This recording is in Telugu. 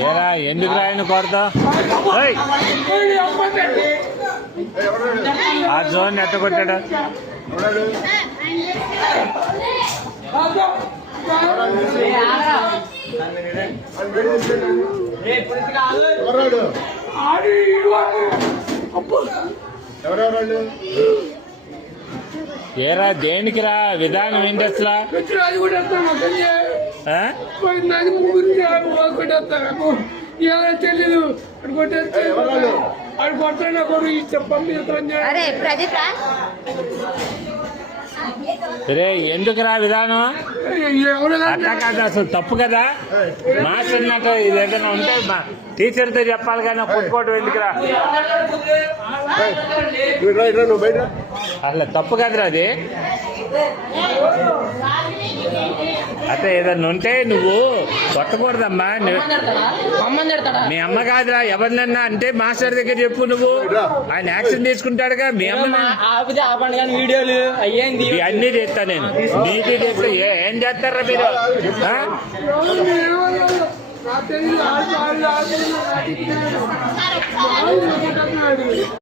ఏరా ఎందుకు రాయను కొడతా ఆ జోన్ ఎట్ట కొట్టాడు ఏరా దేనికిరా విధానం ఏంటి అసలు తెలీదు అడు కొట్టాడు రే ఎందుకురా విధానం అట్లా కాదు అసలు తప్పు కదా మాస్టర్ అన్నట్టు ఇది ఏదైనా ఉంటే టీచర్తో చెప్పాలి కానీ కొట్టుకోవటం ఎందుకురా అసలు తప్పు కదరా అది అట్లా ఏదన్నా ఉంటే నువ్వు కొట్టకూడదమ్మా మీ అమ్మ కాదురా ఎవరినన్నా అంటే మాస్టర్ దగ్గర చెప్పు నువ్వు ఆయన యాక్షన్ తీసుకుంటాడుగా మీ అమ్మ వీడియోలు అయ్యేంది అన్నీ చేస్తా నేను నీటి చేస్తా ఏం చేస్తారా మీరు